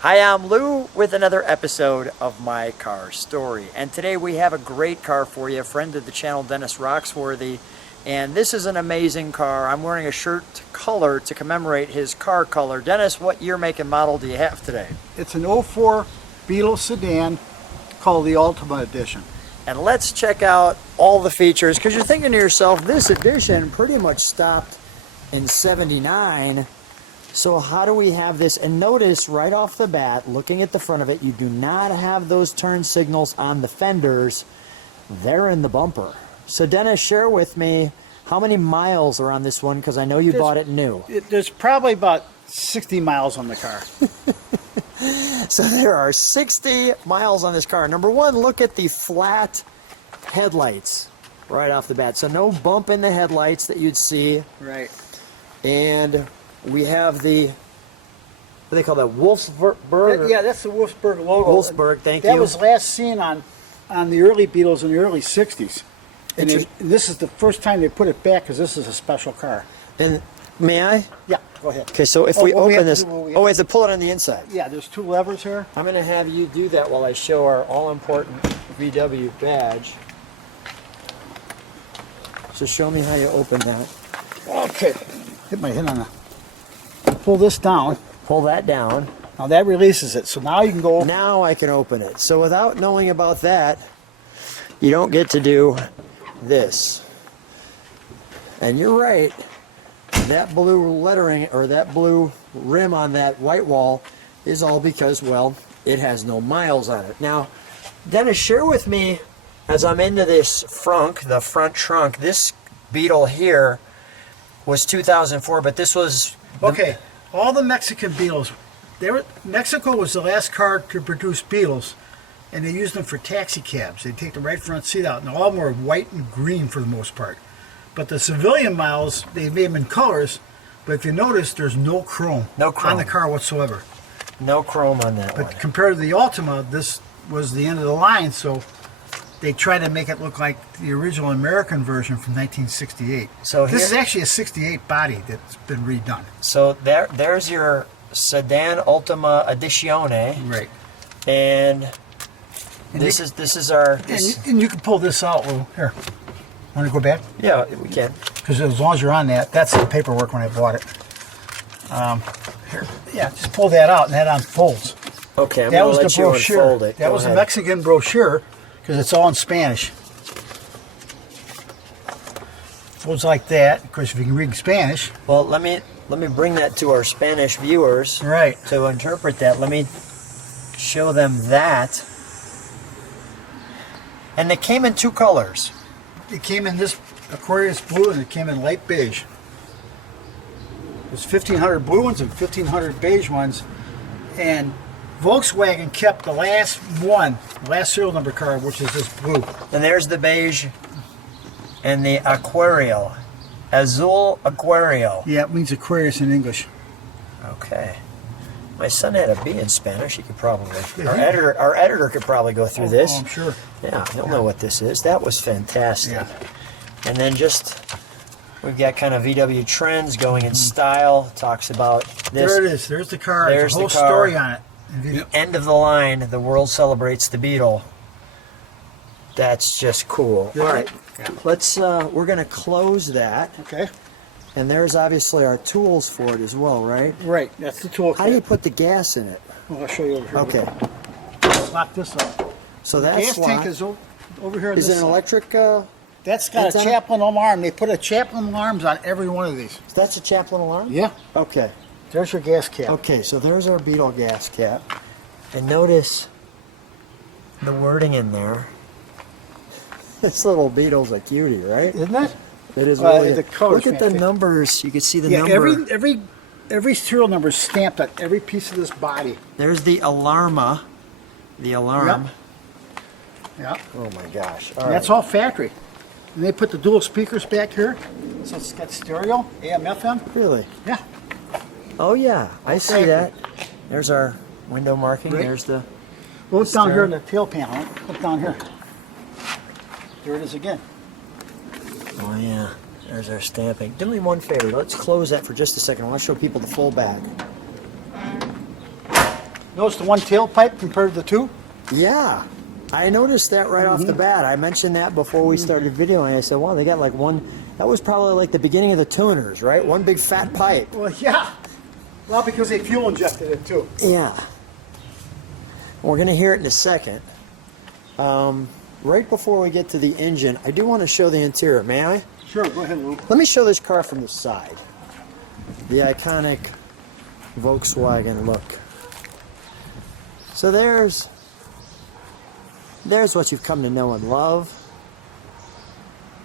Hi, I'm Lou with another episode of My Car Story. And today we have a great car for you, a friend of the channel, Dennis Roxworthy. And this is an amazing car. I'm wearing a shirt color to commemorate his car color. Dennis, what year, make, and model do you have today? It's an 04 Beetle sedan called the Ultima Edition. And let's check out all the features, because you're thinking to yourself, this edition pretty much stopped in '79. So how do we have this? And notice right off the bat, looking at the front of it, you do not have those turn signals on the fenders. They're in the bumper. So Dennis, share with me how many miles are on this one, because I know you bought it new. There's probably about 60 miles on the car. So there are 60 miles on this car. Number one, look at the flat headlights right off the bat. So no bump in the headlights that you'd see. Right. And we have the, what do they call that, Wolfsburg? Yeah, that's the Wolfsburg logo. Wolfsburg, thank you. That was last seen on the early Beetles in the early 60s. And this is the first time they put it back because this is a special car. And may I? Yeah, go ahead. Okay, so if we open this, we have to pull it on the inside. Yeah, there's two levers here. I'm going to have you do that while I show our all-important VW badge. So show me how you open that. Okay. Hit my head on the... Pull this down. Pull that down. Now that releases it. So now you can go... Now I can open it. So without knowing about that, you don't get to do this. And you're right. That blue lettering, or that blue rim on that white wall, is all because, well, it has no miles on it. Now, Dennis, share with me, as I'm into this frunk, the front trunk, this Beetle here was 2004, but this was... Okay, all the Mexican Beetles, Mexico was the last car to produce Beetles, and they used them for taxi cabs. They'd take the right front seat out, and all of them were white and green for the most part. But the civilian models, they made them in colors, but if you notice, there's no chrome, on the car whatsoever. No chrome on that one. But compared to the Ultima, this was the end of the line, so they tried to make it look like the original American version from 1968. So this is actually a 68 body that's been redone. So there's your sedan Ultima Edition. Right. And this is our... And you can pull this out. Well, here. Want to go back? Yeah, we can. Because as long as you're on that, that's the paperwork when I bought it. Here. Yeah, just pull that out and that unfolds. Okay, I'm going to let you unfold it. That was the Mexican brochure, because it's all in Spanish. Folds like that. Of course, if you can read Spanish. Well, let me bring that to our Spanish viewers. Right. To interpret that, let me show them that. And it came in two colors. It came in this Aquarius blue, and it came in light beige. There's 1,500 blue ones and 1,500 beige ones, and Volkswagen kept the last one, last serial number car, which is this blue. And there's the beige and the Aquario. Azul Aquario. Yeah, it means Aquarius in English. Okay. My son had a B in Spanish. He could probably, our editor could probably go through this. Oh, I'm sure. Yeah, he'll know what this is. That was fantastic. Yeah. And then we've got kind of VW trends going in style. Talks about this. There it is. There's the car. There's the whole the car. story on it. The end of the line. The world celebrates the Beetle. That's just cool. Yeah. All right. Let's. We're going to close that. Okay. And there's obviously our tools for it as well, right? Right. That's the tool. How do you put the gas in it? Well, I'll show you over here. Okay. Lock this up. So the that's gas tank is over here. Is it an electric? That's got a Chaplin alarm. They put a Chaplin alarms on every one of these. That's a Chaplin alarm? Yeah. Okay. There's your gas cap. Okay, so there's our Beetle gas cap. And notice the wording in there. This little Beetle's a cutie, right? Isn't it? It is really. Look at the numbers. You can see the number. Every serial number is stamped on every piece of this body. There's the alarma. The alarm. Yeah. Oh my gosh. That's all factory. And they put the dual speakers back here. So it's got stereo, AM, FM. Really? Yeah. Oh yeah, I see that. There's our window marking. Right. There's the... Look down here in the tail panel. Look down here. There it is again. Oh yeah, there's our stamping. Do me one favor, let's close that for just a second. I want to show people the full back. Notice the one tailpipe compared to the two? Yeah, I noticed that right off the bat. I mentioned that before we started videoing. I said, wow, they got like one, that was probably like the beginning of the tuners, right? One big fat pipe. Well, yeah. Well, because they fuel injected it too. Yeah. We're going to hear it in a second. Right before we get to the engine, I do want to show the interior. May I? Sure, go ahead, Lou. Let me show this car from the side. The iconic Volkswagen look. So there's what you've come to know and love.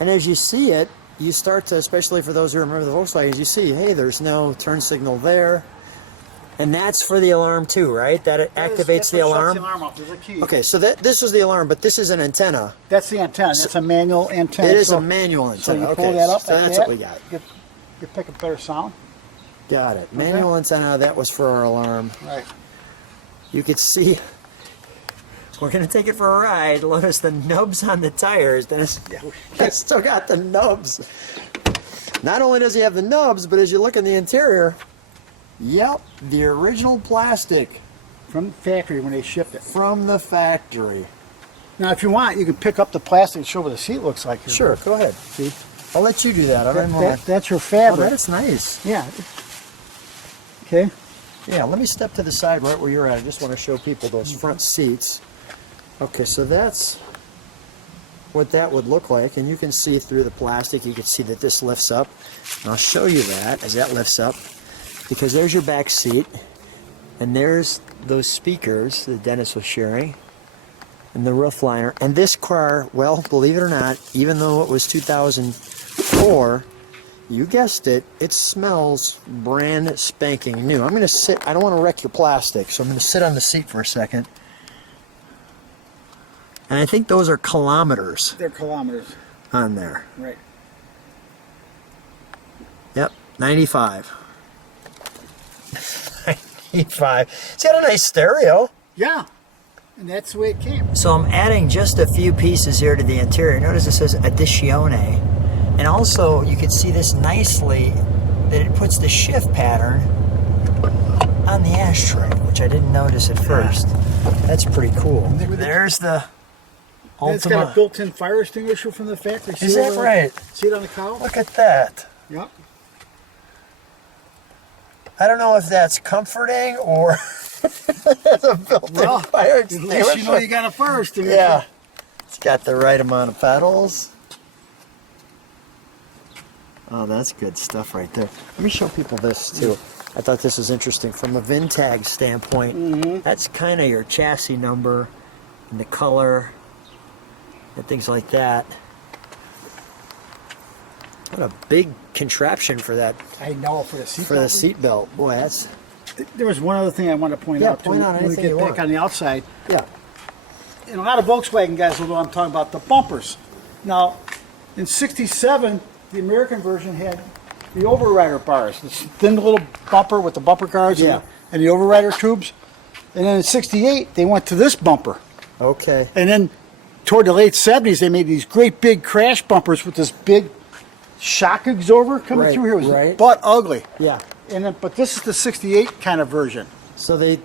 And as you see it, you start to, especially for those who remember the Volkswagens, you see, hey, there's no turn signal there. And that's for the alarm too, right? That it activates the alarm? Shuts the alarm off. There's a key. Okay, so this is the alarm, but this is an antenna. That's the antenna. That's a manual antenna. It is a manual antenna. So you okay, pull that up so like that's that, what we got. You pick a better sound. Got it. Manual antenna, that was for our alarm. Right. You could see, we're going to take it for a ride. Notice the nubs on the tires. Dennis, it's still got the nubs. Not only does he have the nubs, but as you look in the interior, yep, the original plastic. From the factory when they shipped it. From the factory. Now, if you want, you can pick up the plastic and show what the seat looks like. Here. Sure, go ahead. See? I'll let you do that. I don't know. That's your Oh, fabric. that's nice. Yeah. Okay. Yeah, let me step to the side right where you're at. I just want to show people those front seats. Okay, so that's what that would look like, and you can see through the plastic. You can see that this lifts up. And I'll show you that as that lifts up, because there's your back seat, and there's those speakers that Dennis was sharing, and the roof liner. And this car, well, believe it or not, even though it was 2004, you guessed it, it smells brand spanking new. I'm going to sit, I don't want to wreck your plastic, so I'm going to sit on the seat for a second. And I think those are kilometers They're kilometers. on there. Right. Yep, 95. 95. It's got a nice stereo. Yeah. And that's the way it came. So I'm adding just a few pieces here to the interior. Notice it says Edizione. And also you can see this nicely that it puts the shift pattern on the ashtray, which I didn't notice at first. That's pretty cool. There's the It's got a Ultima. built-in fire extinguisher from the factory. Is that right? See it on the cowl? Look at that. Yep. I don't know if that's comforting or it's a built-in fire At least you know extinguisher. you got a fire extinguisher. Yeah. It's got the right amount of pedals. Oh, that's good stuff right there. Let me show people this too. I thought this was interesting from a VinTag standpoint. That's kind of your chassis number and the color and things like that. What a big contraption for that, I know, for the seat. for the seat belt. Boy, that's, There was one other thing I want to point out. point too, out when we anything get you back want. on the outside. yeah. And a lot of Volkswagen guys will know I'm talking about the bumpers. Now, in '67, the American version had the overrider bars, this thin little bumper with the bumper guards Yeah. and the overrider tubes. And then in '68, they went to this bumper. Okay. And then toward the late '70s, they made these great big crash bumpers with this big shock absorber coming Right, through here. It was right. butt ugly. Yeah. And then, but this is the '68 kind of version. So they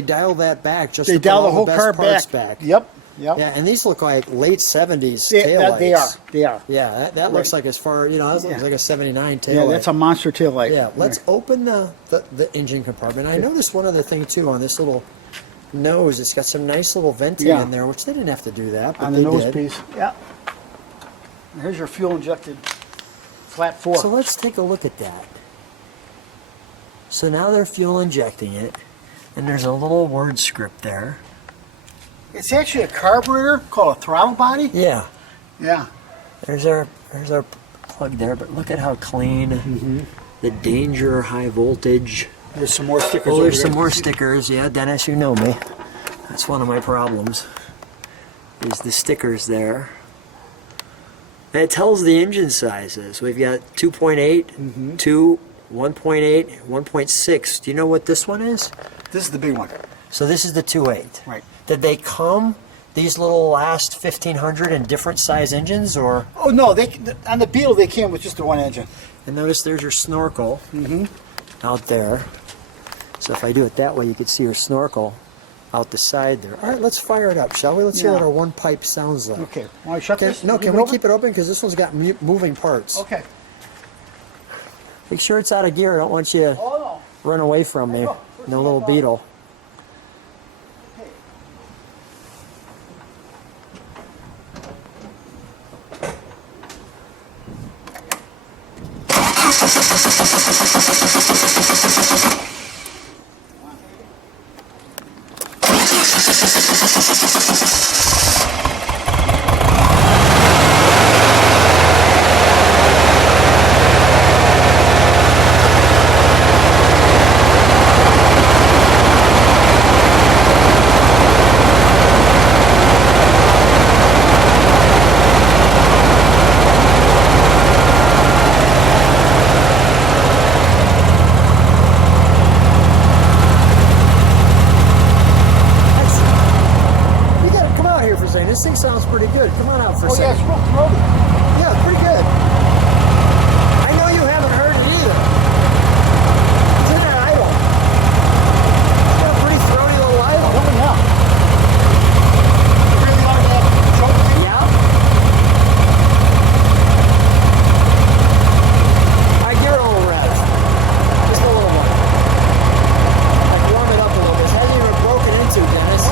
dial that back just They to put dial all the whole best car parts back. back. Yep. Yeah, and these look like late 70s They, taillights. they are. Yeah, that looks Right. like as far, you know, that looks Yeah. like a 79 taillight. Yeah, that's a monster taillight. Yeah, let's open the engine compartment. I noticed one other thing too on this little nose. It's got some nice little venting Yeah. in there, which they didn't have to do that, but On they the nose did. piece. Yeah. And here's your fuel injected flat four. So let's take a look at that. So now they're fuel injecting it, and there's a little word script there. It's actually a carburetor called a throttle body. Yeah, Yeah. there's our plug there, but look at how clean. The danger, high voltage. There's some more stickers. Oh, over there's there. some more stickers. Yeah, Dennis, you know me. That's one of my problems. Is the stickers there. And it tells the engine sizes. We've got 2.8, 2, 1.8, 1.6. Do you know what this one is? This is the big one. So this is the 2.8. Right. Did they come, these little last 1500 in different size engines, or? Oh no, on the Beetle they came with just the one engine. And notice there's your snorkel out there. So if I do it that way, you could see her snorkel out the side there. All right, let's fire it up, shall we? Let's see what our one pipe sounds like. Okay. Want to shut this? No, can we keep it open? Because this one's got moving parts. Okay. Make sure it's out of gear. I don't want you to Oh, run away from me. No little Beetle. This thing sounds pretty good. Come on out for a yeah, second. it's real throaty. Yeah, pretty good. I know you haven't heard it either. It's in there idle. It's got a pretty throaty little idle. Oh, yeah. You really want to have trouble? Yeah. I give it a little rev. Just a little one. Like warm it up a little bit. It hasn't even broken into, Dennis.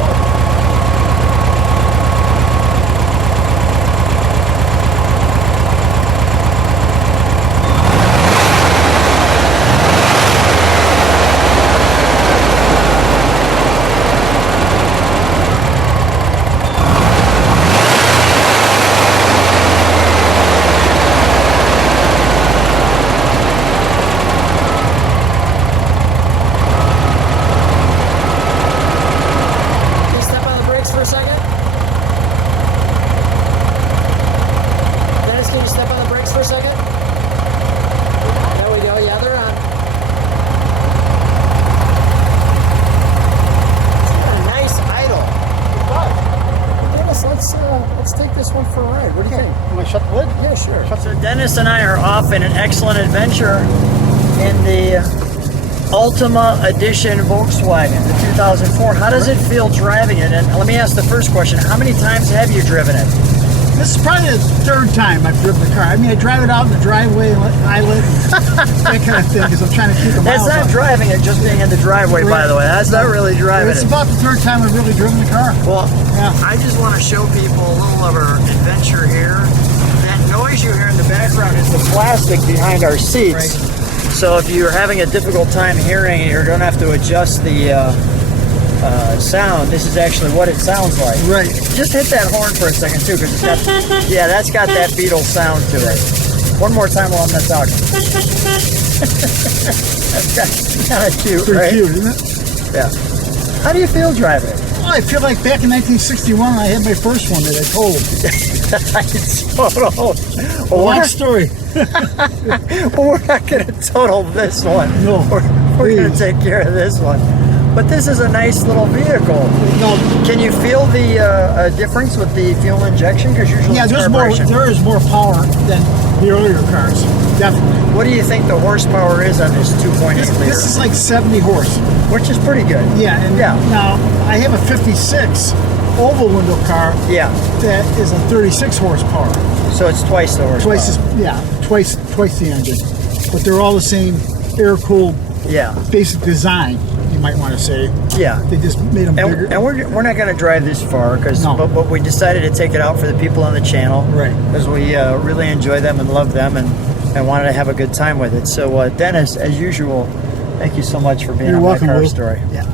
Let's take this one for a ride. What do you think? Can I shut the lid? Yeah, sure. So Dennis and I are off in an excellent adventure in the Ultima Edition Volkswagen, the 2004. How does it feel driving it? And let me ask the first question. How many times have you driven it? This is probably the third time I've driven the car. I mean, I drive it out in the driveway, island, that kind of thing, because I'm trying to keep the miles That's not up. driving it, just being in the driveway, by the way. That's not really driving It's it. about the third time I've really driven the car. Well, Yeah. I just want to show people a little of our adventure here. That noise you hear in the background is the plastic behind our seats. Right. So if you're having a difficult time hearing it, you don't have to adjust the sound. This is actually what it sounds like. Right. Just hit that horn for a second too, because it's got, yeah, that's got that Beetle sound to it. One more time while I'm not talking. That's kind of cute, Pretty right? cute, isn't it? Yeah. How do you feel driving it? Well, I feel like back in 1961, I had my first one that I told. Well, Long story. well, we're not going to total this one. No, We're going to please. take care of this one. But this is a nice little vehicle. No, Can you feel the difference with the fuel injection? Because usually yeah, it's there carburation. is more power than the earlier cars. Definitely. What do you think the horsepower is on this 2.8 This liter? is like 70 horse. Which is pretty good. Yeah, and Yeah. now I have a 56 oval window car Yeah. that is a 36 horsepower. So it's twice the horsepower. Twice the engine. But they're all the same air-cooled Yeah. basic design, you might want to say. Yeah. They just made them bigger. And we're not going to drive this far, No. but we decided to take it out for the people on the channel. Right. Because we really enjoy them and love them and wanted to have a good time with it. So Dennis, as usual, thank you so much for being You're on welcome, my car Lou. story. Yeah.